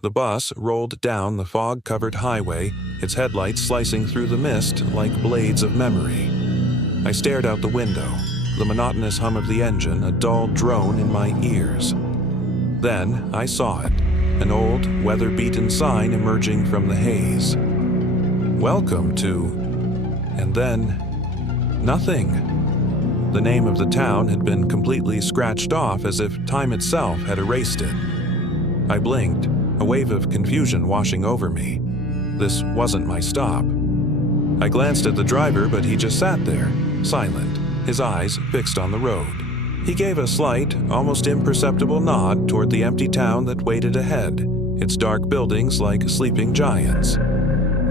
The bus rolled down the fog-covered highway, its headlights slicing through the mist like blades of memory. I stared out the window, the monotonous hum of the engine a dull drone in my ears. Then I saw it, an old, weather-beaten sign emerging from the haze. "Welcome to..." And then, nothing. The name of the town had been completely scratched off as if time itself had erased it. I blinked, a wave of confusion washing over me. This wasn't my stop. I glanced at the driver, but he just sat there, silent, his eyes fixed on the road. He gave a slight, almost imperceptible nod toward the empty town that waited ahead, its dark buildings like sleeping giants.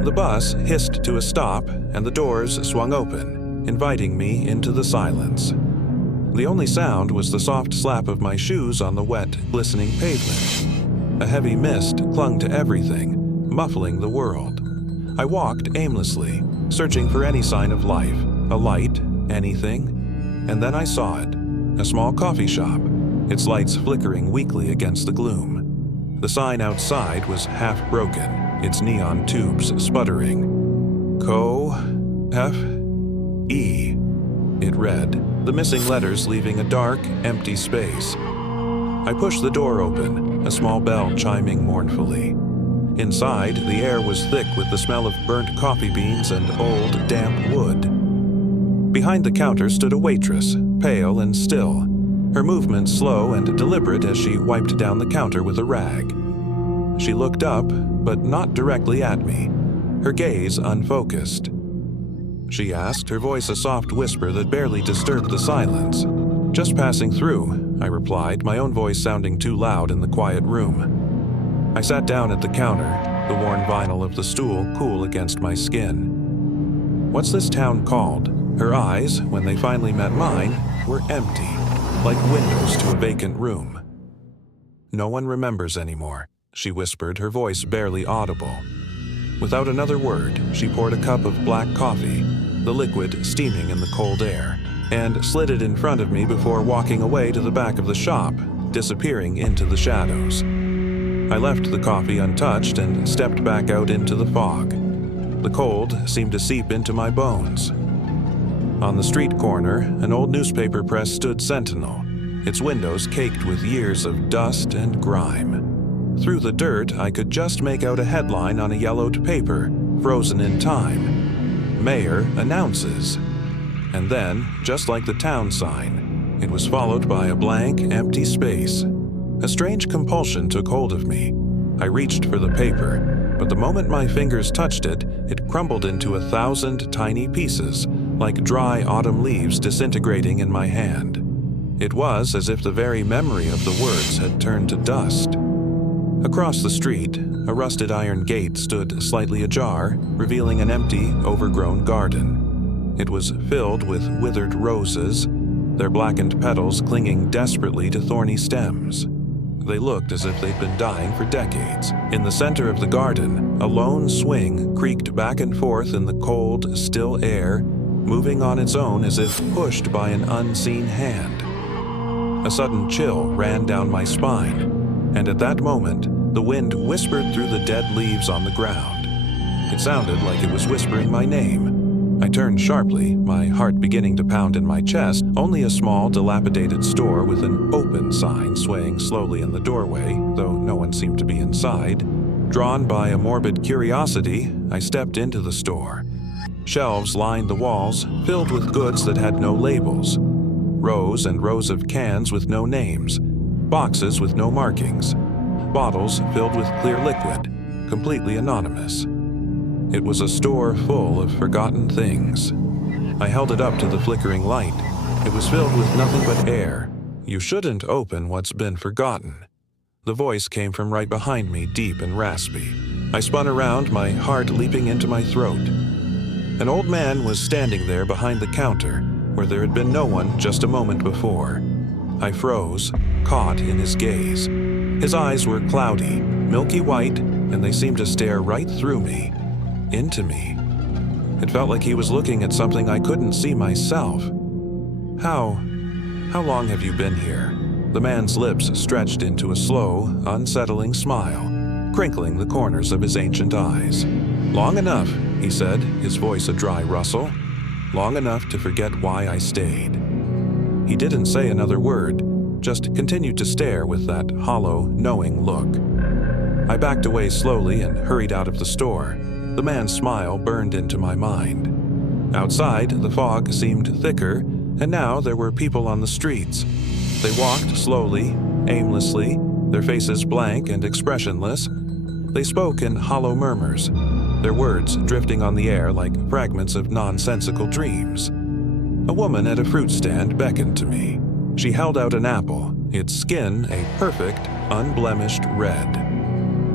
The bus hissed to a stop, and the doors swung open, inviting me into the silence. The only sound was the soft slap of my shoes on the wet, glistening pavement. A heavy mist clung to everything, muffling the world. I walked aimlessly, searching for any sign of life, a light, anything. And then I saw it, a small coffee shop, its lights flickering weakly against the gloom. The sign outside was half broken, its neon tubes sputtering. Co-F-E, it read, the missing letters leaving a dark, empty space. I pushed the door open, a small bell chiming mournfully. Inside, the air was thick with the smell of burnt coffee beans and old, damp wood. Behind the counter stood a waitress, pale and still, her movements slow and deliberate as she wiped down the counter with a rag. She looked up, but not directly at me, her gaze unfocused. She asked, her voice a soft whisper that barely disturbed the silence. "Just passing through," I replied, my own voice sounding too loud in the quiet room. I sat down at the counter, the worn vinyl of the stool cool against my skin. "What's this town called?" Her eyes, when they finally met mine, were empty, like windows to a vacant room. "No one remembers anymore," she whispered, her voice barely audible. Without another word, she poured a cup of black coffee, the liquid steaming in the cold air, and slid it in front of me before walking away to the back of the shop, disappearing into the shadows. I left the coffee untouched and stepped back out into the fog. The cold seemed to seep into my bones. On the street corner, an old newspaper press stood sentinel, its windows caked with years of dust and grime. Through the dirt, I could just make out a headline on a yellowed paper, frozen in time. "Mayor announces." And then, just like the town sign, it was followed by a blank, empty space. A strange compulsion took hold of me. I reached for the paper, but the moment my fingers touched it, it crumbled into 1,000 tiny pieces, like dry autumn leaves disintegrating in my hand. It was as if the very memory of the words had turned to dust. Across the street, a rusted iron gate stood slightly ajar, revealing an empty, overgrown garden. It was filled with withered roses, their blackened petals clinging desperately to thorny stems. They looked as if they'd been dying for decades. In the center of the garden, a lone swing creaked back and forth in the cold, still air, moving on its own as if pushed by an unseen hand. A sudden chill ran down my spine, and at that moment, the wind whispered through the dead leaves on the ground. It sounded like it was whispering my name. I turned sharply, my heart beginning to pound in my chest, only a small, dilapidated store with an open sign swaying slowly in the doorway, though no one seemed to be inside. Drawn by a morbid curiosity, I stepped into the store. Shelves lined the walls, filled with goods that had no labels. Rows and rows of cans with no names, boxes with no markings, bottles filled with clear liquid, completely anonymous. It was a store full of forgotten things. I held it up to the flickering light. It was filled with nothing but air. "You shouldn't open what's been forgotten." The voice came from right behind me, deep and raspy. I spun around, my heart leaping into my throat. An old man was standing there behind the counter, where there had been no one just a moment before. I froze, caught in his gaze. His eyes were cloudy, milky white, and they seemed to stare right through me, into me. It felt like he was looking at something I couldn't see myself. How long have you been here?" The man's lips stretched into a slow, unsettling smile. crinkling the corners of his ancient eyes. "Long enough," he said, his voice a dry rustle. "Long enough to forget why I stayed." He didn't say another word, just continued to stare with that hollow, knowing look. I backed away slowly and hurried out of the store. The man's smile burned into my mind. Outside, the fog seemed thicker, and now there were people on the streets. They walked slowly, aimlessly, their faces blank and expressionless. They spoke in hollow murmurs, their words drifting on the air like fragments of nonsensical dreams. A woman at a fruit stand beckoned to me. She held out an apple, its skin a perfect, unblemished red.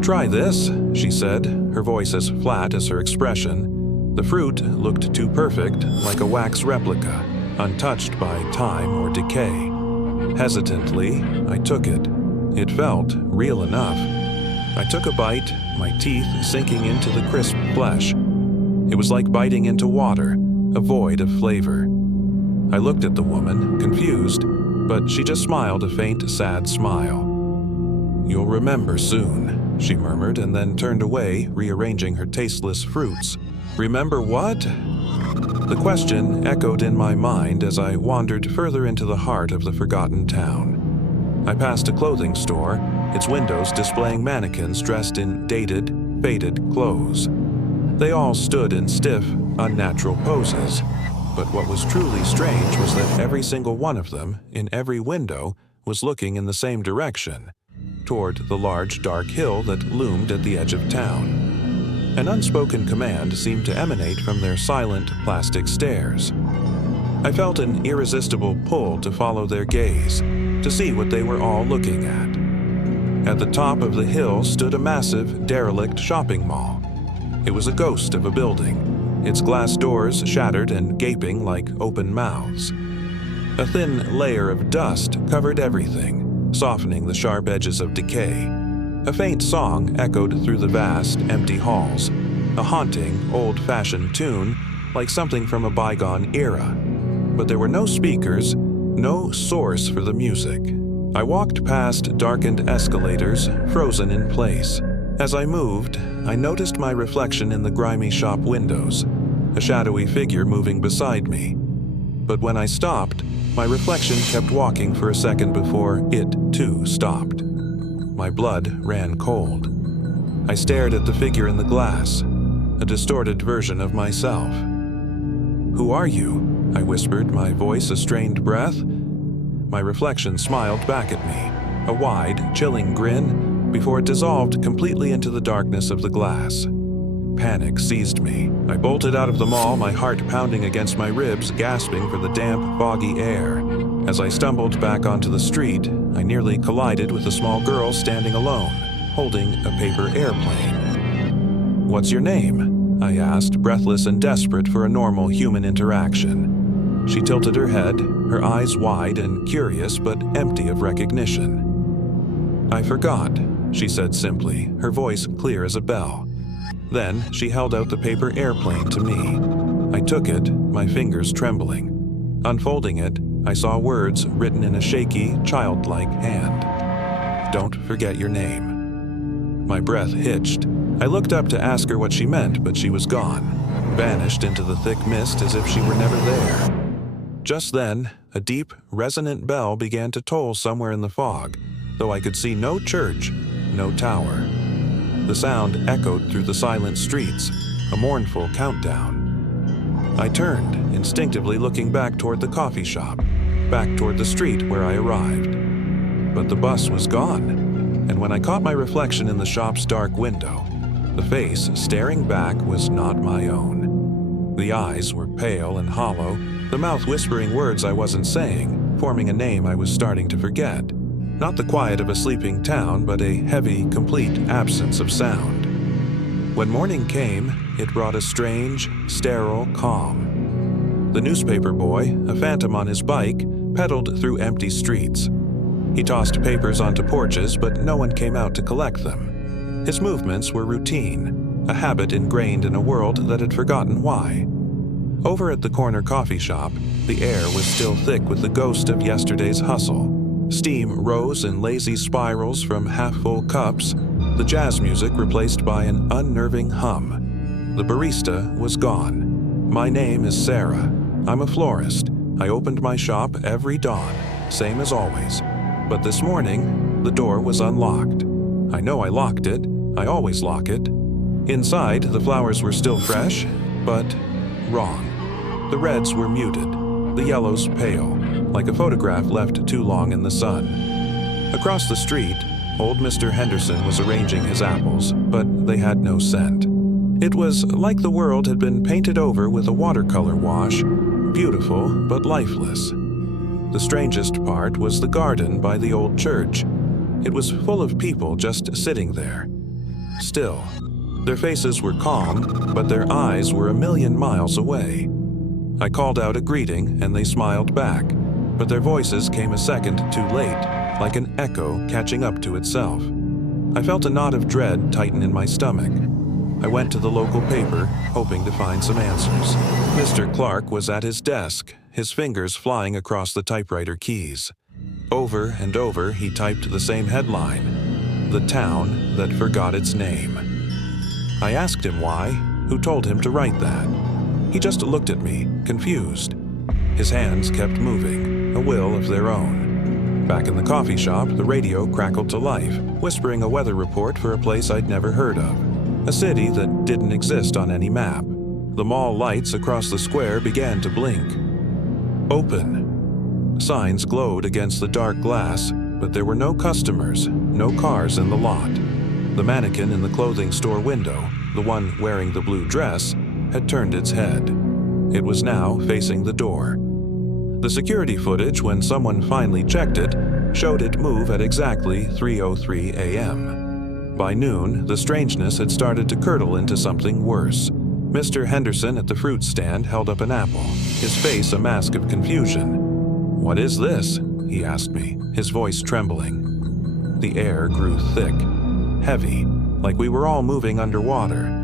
"Try this," she said, her voice as flat as her expression. The fruit looked too perfect, like a wax replica, untouched by time or decay. Hesitantly, I took it. It felt real enough. I took a bite, my teeth sinking into the crisp flesh. It was like biting into water, a void of flavor. I looked at the woman, confused, but she just smiled a faint, sad smile. "You'll remember soon," she murmured, and then turned away, rearranging her tasteless fruits. "Remember what?" The question echoed in my mind as I wandered further into the heart of the forgotten town. I passed a clothing store, its windows displaying mannequins dressed in dated, faded clothes. They all stood in stiff, unnatural poses. But what was truly strange was that every single one of them, in every window, was looking in the same direction, toward the large, dark hill that loomed at the edge of town. An unspoken command seemed to emanate from their silent, plastic stares. I felt an irresistible pull to follow their gaze, to see what they were all looking at. At the top of the hill stood a massive, derelict shopping mall. It was a ghost of a building, its glass doors shattered and gaping like open mouths. A thin layer of dust covered everything, softening the sharp edges of decay. A faint song echoed through the vast, empty halls, a haunting, old-fashioned tune like something from a bygone era. But there were no speakers, no source for the music. I walked past darkened escalators, frozen in place. As I moved, I noticed my reflection in the grimy shop windows, a shadowy figure moving beside me. But when I stopped, my reflection kept walking for a second before it, too, stopped. My blood ran cold. I stared at the figure in the glass, a distorted version of myself. "Who are you?" I whispered, my voice a strained breath. My reflection smiled back at me, a wide, chilling grin, before it dissolved completely into the darkness of the glass. Panic seized me. I bolted out of the mall, my heart pounding against my ribs, gasping for the damp, foggy air. As I stumbled back onto the street, I nearly collided with a small girl standing alone, holding a paper airplane. "What's your name?" I asked, breathless and desperate for a normal human interaction. She tilted her head, her eyes wide and curious but empty of recognition. "I forgot," she said simply, her voice clear as a bell. Then she held out the paper airplane to me. I took it, my fingers trembling. Unfolding it, I saw words written in a shaky, childlike hand. "Don't forget your name." My breath hitched. I looked up to ask her what she meant, but she was gone, vanished into the thick mist as if she were never there. Just then, a deep, resonant bell began to toll somewhere in the fog, though I could see no church, no tower. The sound echoed through the silent streets, a mournful countdown. I turned, instinctively looking back toward the coffee shop, back toward the street where I arrived. But the bus was gone, and when I caught my reflection in the shop's dark window, the face staring back was not my own. The eyes were pale and hollow, the mouth whispering words I wasn't saying, forming a name I was starting to forget. Not the quiet of a sleeping town, but a heavy, complete absence of sound. When morning came, it brought a strange, sterile calm. The newspaper boy, a phantom on his bike, pedaled through empty streets. He tossed papers onto porches, but no one came out to collect them. His movements were routine, a habit ingrained in a world that had forgotten why. Over at the corner coffee shop, the air was still thick with the ghost of yesterday's hustle. Steam rose in lazy spirals from half-full cups, the jazz music replaced by an unnerving hum. The barista was gone. My name is Sarah. I'm a florist. I opened my shop every dawn, same as always. But this morning, the door was unlocked. I know I locked it. I always lock it. Inside, the flowers were still fresh, but wrong. The reds were muted, the yellows pale, like a photograph left too long in the sun. Across the street, old Mr. Henderson was arranging his apples, but they had no scent. It was like the world had been painted over with a watercolor wash, beautiful but lifeless. The strangest part was the garden by the old church. It was full of people just sitting there. Still, their faces were calm, but their eyes were a million miles away. I called out a greeting and they smiled back, but their voices came a second too late, like an echo catching up to itself. I felt a knot of dread tighten in my stomach. I went to the local paper, hoping to find some answers. Mr. Clark was at his desk, his fingers flying across the typewriter keys. Over and over, he typed the same headline, "The Town That Forgot Its Name." I asked him why, who told him to write that. He just looked at me, confused. His hands kept moving, a will of their own. Back in the coffee shop, the radio crackled to life, whispering a weather report for a place I'd never heard of. A city that didn't exist on any map. The mall lights across the square began to blink. Open. Signs glowed against the dark glass, but there were no customers, no cars in the lot. The mannequin in the clothing store window, the one wearing the blue dress, had turned its head. It was now facing the door. The security footage, when someone finally checked it, showed it move at exactly 3:03 a.m. By noon, the strangeness had started to curdle into something worse. Mr. Henderson at the fruit stand held up an apple, his face a mask of confusion. "What is this?" he asked me, his voice trembling. The air grew thick, heavy, like we were all moving underwater.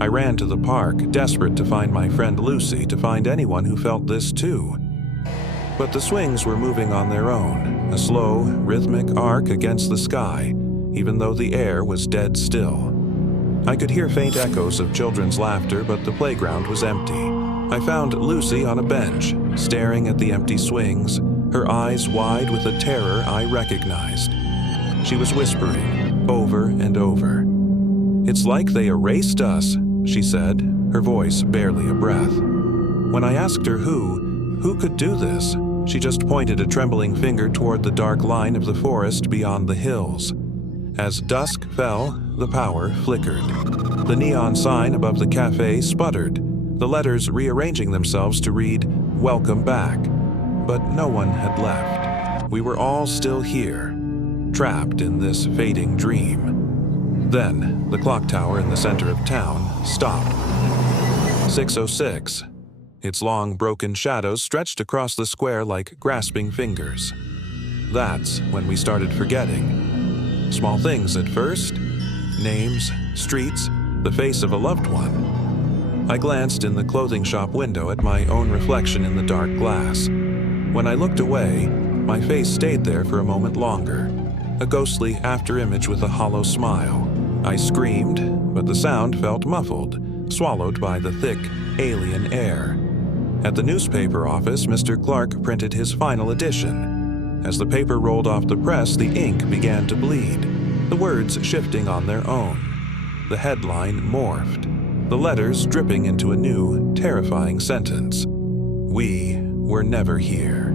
I ran to the park, desperate to find my friend Lucy, to find anyone who felt this too. But the swings were moving on their own, a slow, rhythmic arc against the sky, even though the air was dead still. I could hear faint echoes of children's laughter, but the playground was empty. I found Lucy on a bench, staring at the empty swings, her eyes wide with a terror I recognized. She was whispering, over and over. "It's like they erased us," she said, her voice barely a breath. When I asked her who could do this, she just pointed a trembling finger toward the dark line of the forest beyond the hills. As dusk fell, the power flickered. The neon sign above the cafe sputtered, the letters rearranging themselves to read, "Welcome back." But no one had left. We were all still here, trapped in this fading dream. Then, the clock tower in the center of town stopped. 6:06. Its long, broken shadows stretched across the square like grasping fingers. That's when we started forgetting. Small things at first. Names, streets, the face of a loved one. I glanced in the clothing shop window at my own reflection in the dark glass. When I looked away, my face stayed there for a moment longer, a ghostly afterimage with a hollow smile. I screamed, but the sound felt muffled, swallowed by the thick, alien air. At the newspaper office, Mr. Clark printed his final edition. As the paper rolled off the press, the ink began to bleed, the words shifting on their own. The headline morphed, the letters dripping into a new, terrifying sentence. We were never here.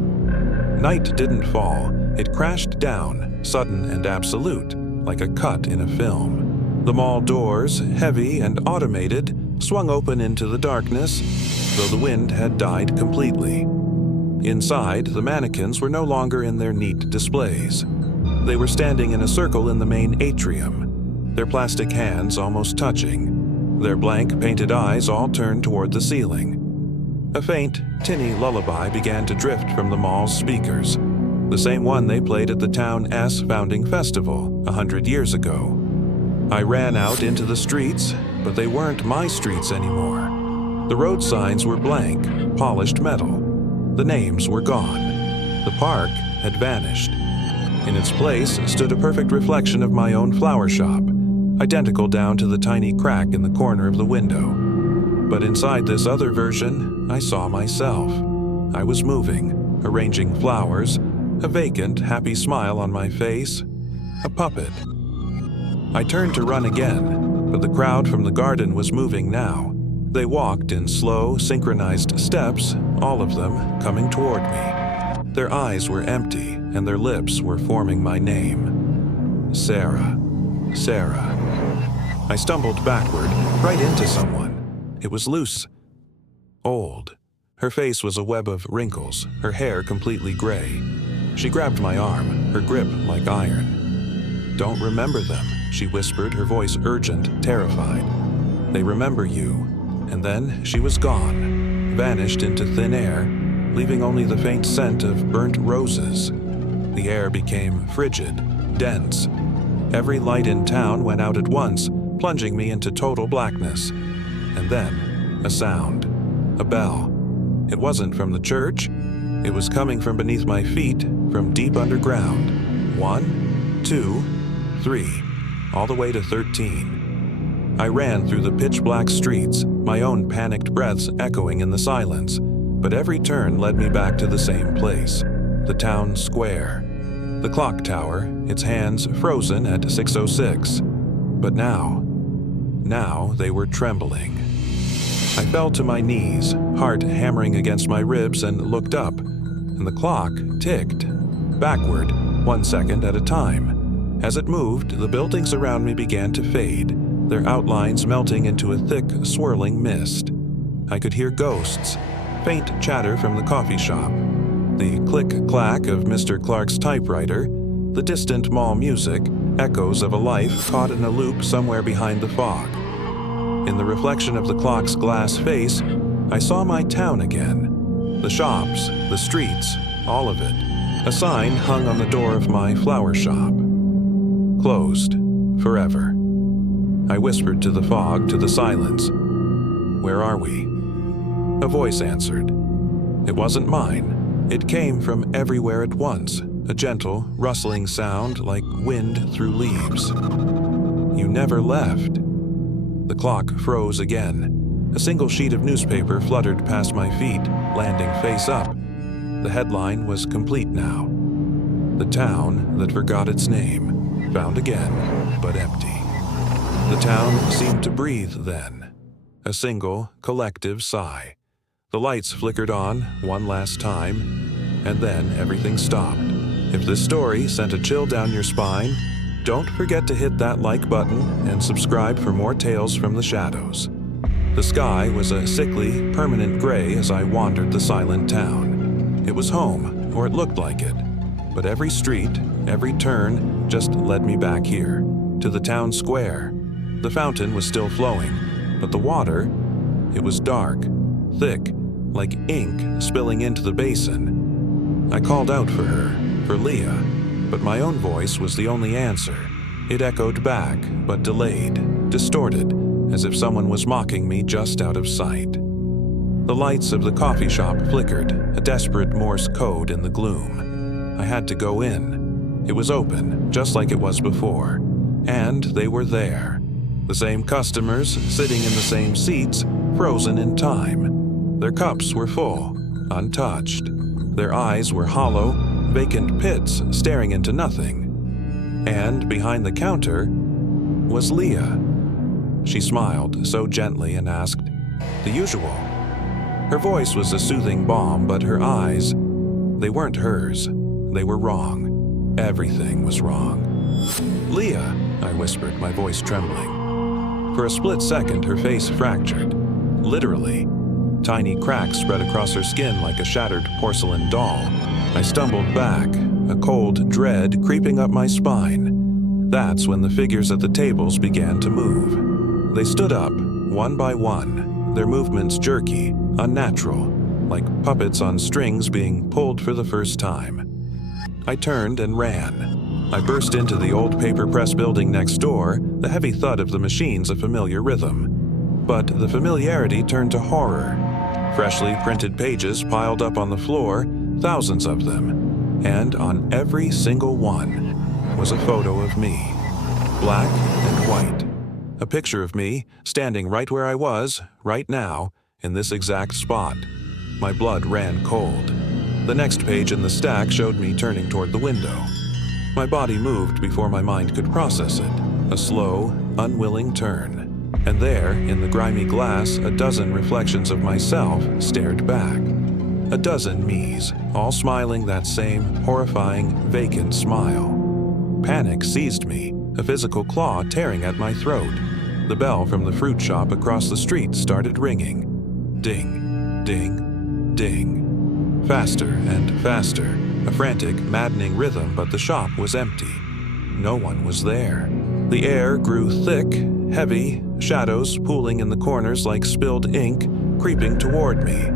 Night didn't fall. It crashed down, sudden and absolute, like a cut in a film. The mall doors, heavy and automated, swung open into the darkness, though the wind had died completely. Inside, the mannequins were no longer in their neat displays. They were standing in a circle in the main atrium, their plastic hands almost touching, their blank painted eyes all turned toward the ceiling. A faint, tinny lullaby began to drift from the mall's speakers, the same one they played at the town's founding festival 100 years ago. I ran out into the streets, but they weren't my streets anymore. The road signs were blank, polished metal. The names were gone. The park had vanished. In its place stood a perfect reflection of my own flower shop, identical down to the tiny crack in the corner of the window. But inside this other version, I saw myself. I was moving, arranging flowers, a vacant, happy smile on my face, a puppet. I turned to run again, but the crowd from the garden was moving now. They walked in slow, synchronized steps, all of them coming toward me. Their eyes were empty, and their lips were forming my name. Sarah. Sarah. I stumbled backward, right into someone. It was Luce. Old. Her face was a web of wrinkles, her hair completely gray. She grabbed my arm, her grip like iron. "Don't remember them," she whispered, her voice urgent, terrified. "They remember you." And then she was gone, vanished into thin air, leaving only the faint scent of burnt roses. The air became frigid, dense. Every light in town went out at once, plunging me into total blackness. And then, a sound. A bell. It wasn't from the church. It was coming from beneath my feet, from deep underground. 1, 2, 3, all the way to 13. I ran through the pitch-black streets, my own panicked breaths echoing in the silence, but every turn led me back to the same place, the town square. The clock tower, its hands frozen at 6:06. But now they were trembling. I fell to my knees, heart hammering against my ribs, and looked up, and the clock ticked, backward, 1 second at a time. As it moved, the buildings around me began to fade, their outlines melting into a thick, swirling mist. I could hear ghosts, faint chatter from the coffee shop, the click-clack of Mr. Clark's typewriter, the distant mall music, echoes of a life caught in a loop somewhere behind the fog. In the reflection of the clock's glass face, I saw my town again. The shops, the streets, all of it. A sign hung on the door of my flower shop. Closed. Forever. I whispered to the fog, to the silence. "Where are we?" A voice answered. It wasn't mine. It came from everywhere at once, a gentle, rustling sound like wind through leaves. "You never left." The clock froze again. A single sheet of newspaper fluttered past my feet, landing face up. The headline was complete now. "The town that forgot its name, found again, but empty." The town seemed to breathe then. A single, collective sigh. The lights flickered on one last time, and then everything stopped. If this story sent a chill down your spine, don't forget to hit that like button and subscribe for more tales from the shadows. The sky was a sickly, permanent gray as I wandered the silent town. It was home, or it looked like it. But every street, every turn just led me back here, to the town square. The fountain was still flowing, but the water, it was dark, thick, like ink spilling into the basin. I called out for her, for Leah, but my own voice was the only answer. It echoed back, but delayed, distorted, as if someone was mocking me just out of sight. The lights of the coffee shop flickered, a desperate Morse code in the gloom. I had to go in. It was open, just like it was before. And they were there. The same customers, sitting in the same seats, frozen in time. Their cups were full, untouched. Their eyes were hollow, vacant pits staring into nothing. And behind the counter was Leah. She smiled so gently and asked, "The usual." Her voice was a soothing balm, but her eyes, they weren't hers. They were wrong. Everything was wrong. "Leah," I whispered, my voice trembling. For a split second, her face fractured. Literally. Tiny cracks spread across her skin like a shattered porcelain doll. I stumbled back, a cold dread creeping up my spine. That's when the figures at the tables began to move. They stood up, one by one, their movements jerky, unnatural, like puppets on strings being pulled for the first time. I turned and ran. I burst into the old paper press building next door, the heavy thud of the machines a familiar rhythm. But the familiarity turned to horror. Freshly printed pages piled up on the floor, thousands of them. And on every single one was a photo of me, black and white. A picture of me, standing right where I was, right now, in this exact spot. My blood ran cold. The next page in the stack showed me turning toward the window. My body moved before my mind could process it. A slow, unwilling turn. And there, in the grimy glass, a dozen reflections of myself stared back. A dozen me's, all smiling that same horrifying, vacant smile. Panic seized me, a physical claw tearing at my throat. The bell from the fruit shop across the street started ringing. Ding, ding, ding. Faster and faster, a frantic, maddening rhythm, but the shop was empty. No one was there. The air grew thick, heavy, shadows pooling in the corners like spilled ink, creeping toward me.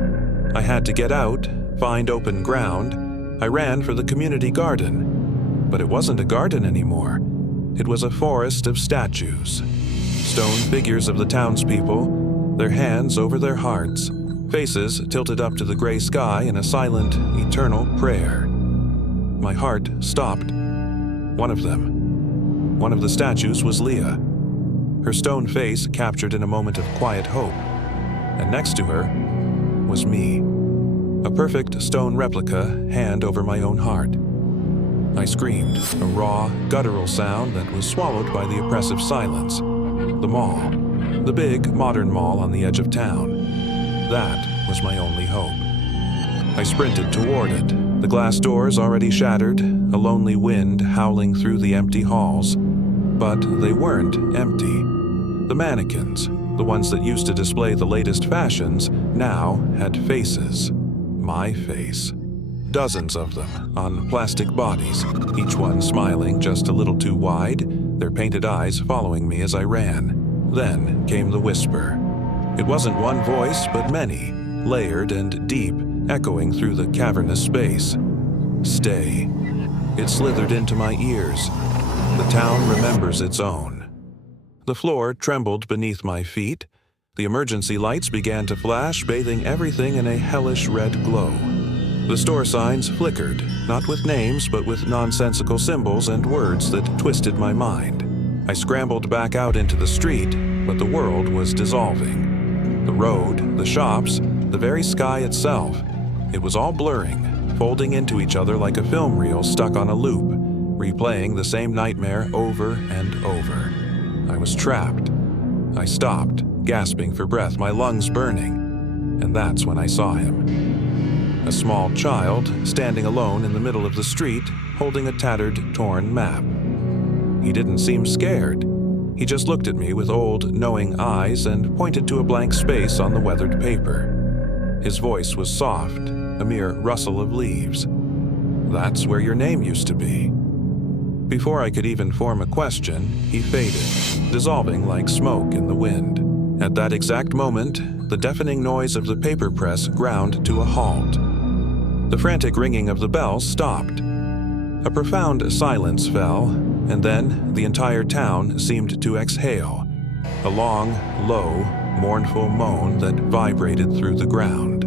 I had to get out, find open ground. I ran for the community garden. But it wasn't a garden anymore. It was a forest of statues. Stone figures of the townspeople, their hands over their hearts, faces tilted up to the gray sky in a silent, eternal prayer. My heart stopped. One of them. One of the statues was Leah. Her stone face captured in a moment of quiet hope. And next to her was me. A perfect stone replica, hand over my own heart. I screamed, a raw, guttural sound that was swallowed by the oppressive silence. The mall. The big, modern mall on the edge of town. That was my only hope. I sprinted toward it, the glass doors already shattered, a lonely wind howling through the empty halls. But they weren't empty. The mannequins, the ones that used to display the latest fashions, now had faces. My face. Dozens of them, on plastic bodies, each one smiling just a little too wide, their painted eyes following me as I ran. Then came the whisper. It wasn't one voice, but many, layered and deep, echoing through the cavernous space. Stay. It slithered into my ears. The town remembers its own. The floor trembled beneath my feet. The emergency lights began to flash, bathing everything in a hellish red glow. The store signs flickered, not with names, but with nonsensical symbols and words that twisted my mind. I scrambled back out into the street, but the world was dissolving. The road, the shops, the very sky itself. It was all blurring, folding into each other like a film reel stuck on a loop, replaying the same nightmare over and over. I was trapped. I stopped, gasping for breath, my lungs burning. And that's when I saw him. A small child, standing alone in the middle of the street, holding a tattered, torn map. He didn't seem scared. He just looked at me with old, knowing eyes and pointed to a blank space on the weathered paper. His voice was soft, a mere rustle of leaves. That's where your name used to be. Before I could even form a question, he faded, dissolving like smoke in the wind. At that exact moment, the deafening noise of the paper press ground to a halt. The frantic ringing of the bells stopped. A profound silence fell, and then the entire town seemed to exhale, a long, low, mournful moan that vibrated through the ground.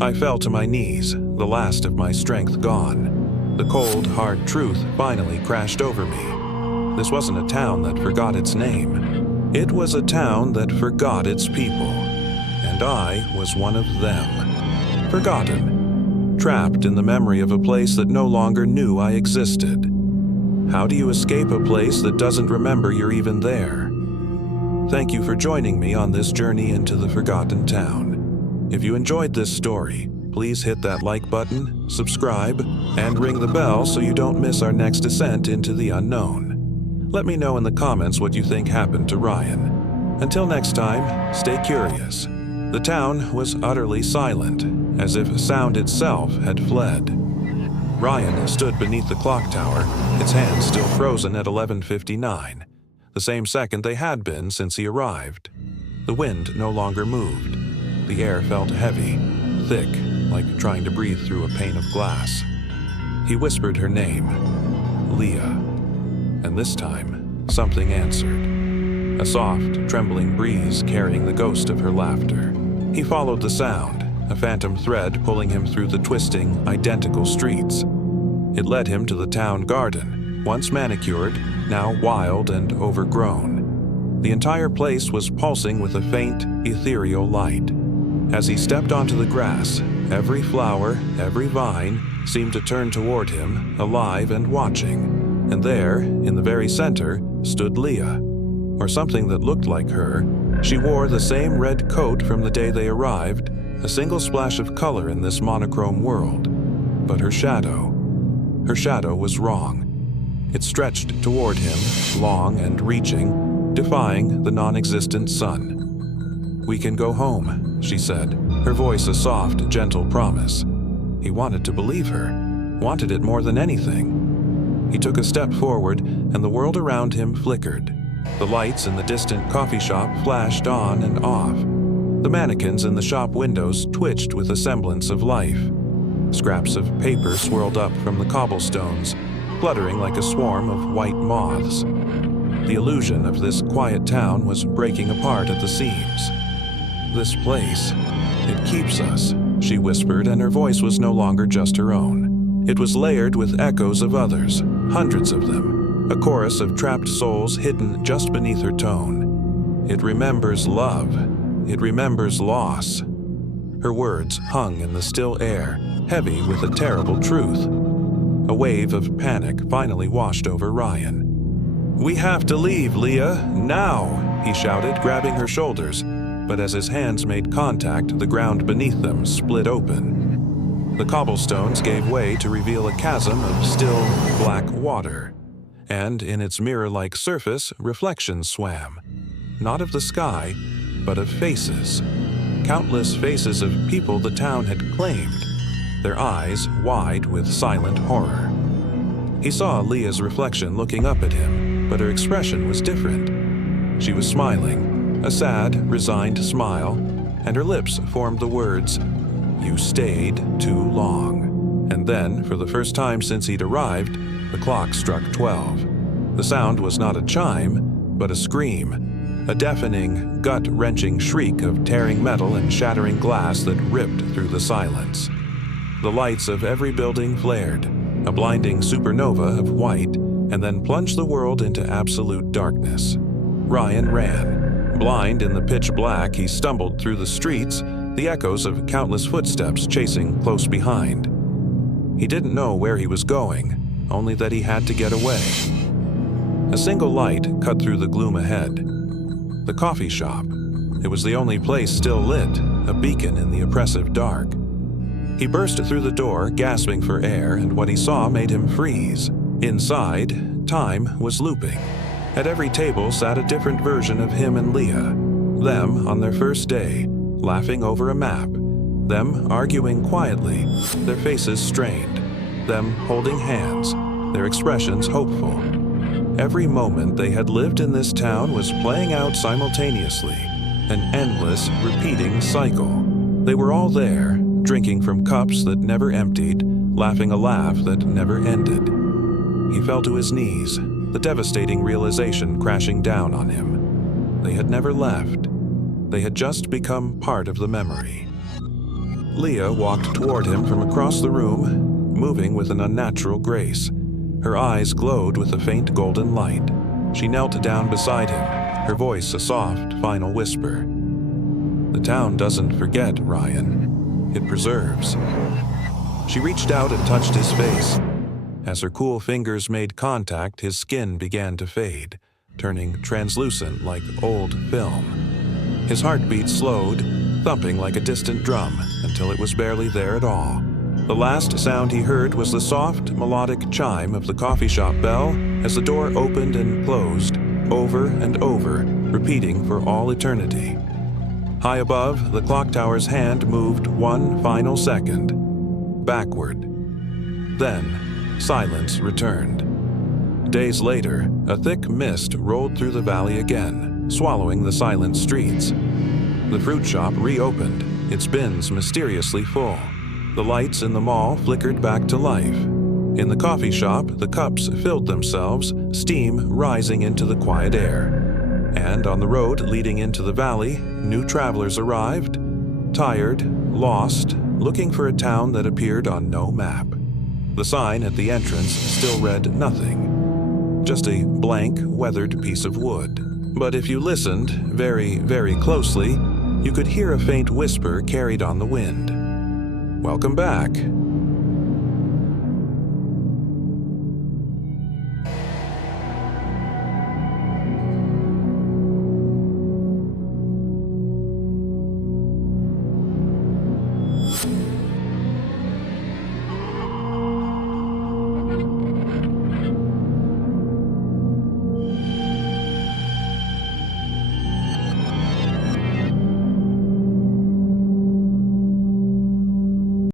I fell to my knees, the last of my strength gone. The cold, hard truth finally crashed over me. This wasn't a town that forgot its name. It was a town that forgot its people, and I was one of them. Forgotten, trapped in the memory of a place that no longer knew I existed. How do you escape a place that doesn't remember you're even there? Thank you for joining me on this journey into the forgotten town. If you enjoyed this story, please hit that like button, subscribe, and ring the bell so you don't miss our next descent into the unknown. Let me know in the comments what you think happened to Ryan. Until next time, stay curious. The town was utterly silent, as if sound itself had fled. Ryan stood beneath the clock tower, its hands still frozen at 11:59, the same second they had been since he arrived. The wind no longer moved. The air felt heavy, thick, like trying to breathe through a pane of glass. He whispered her name, Leah. And this time, something answered. A soft, trembling breeze carrying the ghost of her laughter. He followed the sound, a phantom thread pulling him through the twisting, identical streets. It led him to the town garden, once manicured, now wild and overgrown. The entire place was pulsing with a faint, ethereal light. As he stepped onto the grass, every flower, every vine seemed to turn toward him, alive and watching. And there, in the very center, stood Leah, or something that looked like her. She wore the same red coat from the day they arrived, a single splash of color in this monochrome world. But her shadow was wrong. It stretched toward him, long and reaching, defying the non-existent sun. "We can go home," she said, her voice a soft, gentle promise. He wanted to believe her, wanted it more than anything. He took a step forward, and the world around him flickered. The lights in the distant coffee shop flashed on and off. The mannequins in the shop windows twitched with a semblance of life. Scraps of paper swirled up from the cobblestones, fluttering like a swarm of white moths. The illusion of this quiet town was breaking apart at the seams. "This place, it keeps us," she whispered, and her voice was no longer just her own. It was layered with echoes of others, hundreds of them, a chorus of trapped souls hidden just beneath her tone. "It remembers love. It remembers loss." Her words hung in the still air, heavy with a terrible truth. A wave of panic finally washed over Ryan. "We have to leave, Leah, now!" he shouted, grabbing her shoulders. But as his hands made contact, the ground beneath them split open. The cobblestones gave way to reveal a chasm of still, black water. And in its mirror-like surface, reflections swam. Not of the sky, but of faces. Countless faces of people the town had claimed, their eyes wide with silent horror. He saw Leah's reflection looking up at him, but her expression was different. She was smiling, a sad, resigned smile, and her lips formed the words, "You stayed too long." And then, for the first time since he'd arrived, the clock struck 12. The sound was not a chime, but a scream, a deafening, gut-wrenching shriek of tearing metal and shattering glass that ripped through the silence. The lights of every building flared, a blinding supernova of white, and then plunged the world into absolute darkness. Ryan ran. Blind in the pitch black, he stumbled through the streets, the echoes of countless footsteps chasing close behind. He didn't know where he was going, only that he had to get away. A single light cut through the gloom ahead. The coffee shop. It was the only place still lit, a beacon in the oppressive dark. He burst through the door, gasping for air, and what he saw made him freeze. Inside, time was looping. At every table sat a different version of him and Leah. Them on their first day, laughing over a map. Them arguing quietly, their faces strained. Them holding hands, their expressions hopeful. Every moment they had lived in this town was playing out simultaneously, an endless, repeating cycle. They were all there, drinking from cups that never emptied, laughing a laugh that never ended. He fell to his knees, the devastating realization crashing down on him. They had never left. They had just become part of the memory. Leah walked toward him from across the room, moving with an unnatural grace. Her eyes glowed with a faint golden light. She knelt down beside him, her voice a soft, final whisper. "The town doesn't forget, Ryan. It preserves." She reached out and touched his face. As her cool fingers made contact, his skin began to fade, turning translucent like old film. His heartbeat slowed, thumping like a distant drum, until it was barely there at all. The last sound he heard was the soft, melodic chime of the coffee shop bell as the door opened and closed, over and over, repeating for all eternity. High above, the clock tower's hand moved one final second, backward. Then, silence returned. Days later, a thick mist rolled through the valley again, swallowing the silent streets. The fruit shop reopened, its bins mysteriously full. The lights in the mall flickered back to life. In the coffee shop, the cups filled themselves, steam rising into the quiet air. And on the road leading into the valley, new travelers arrived, tired, lost, looking for a town that appeared on no map. The sign at the entrance still read nothing, just a blank, weathered piece of wood. But if you listened very, very closely, you could hear a faint whisper carried on the wind. Welcome back.